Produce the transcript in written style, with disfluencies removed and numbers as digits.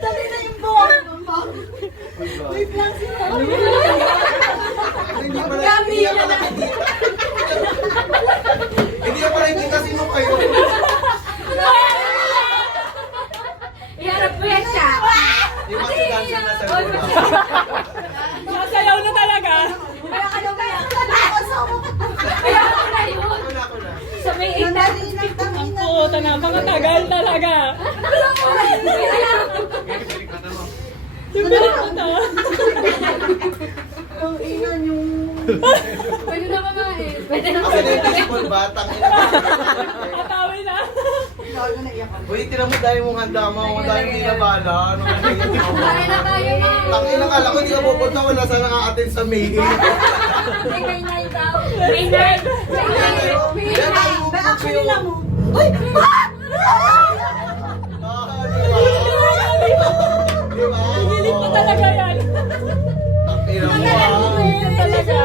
Dali na yung buwan. Wait lang sila. Hindi pala hindi kasino kayo. Iharap mo yan siya. Yung mas dancing na sa bola. Nasayaw na talaga. Kaya ka na kaya. Kaya ako na yun. Ako na. Sa may Nandali na kami na. Oo, mga tagal talaga. Yung pinagpunta. Ang ina yung... Pwede na kumain. Pwede na Kasi na yung baseball batang ina. Atawi na. Gago na iyak ako. Uy, tira mo dahil mong handa mo. Ang dahil hindi na bala. Ano ka na yun? Kaya na tayo na. Tangin ang kala ko hindi ka pupunta. Wala sana ka-attend sa mail. May night daw. May night. May night. May night. Ba, actually lang mo. Uy! Ah! Diba? Hilig pa talaga yan. Tangin mo. Talaga.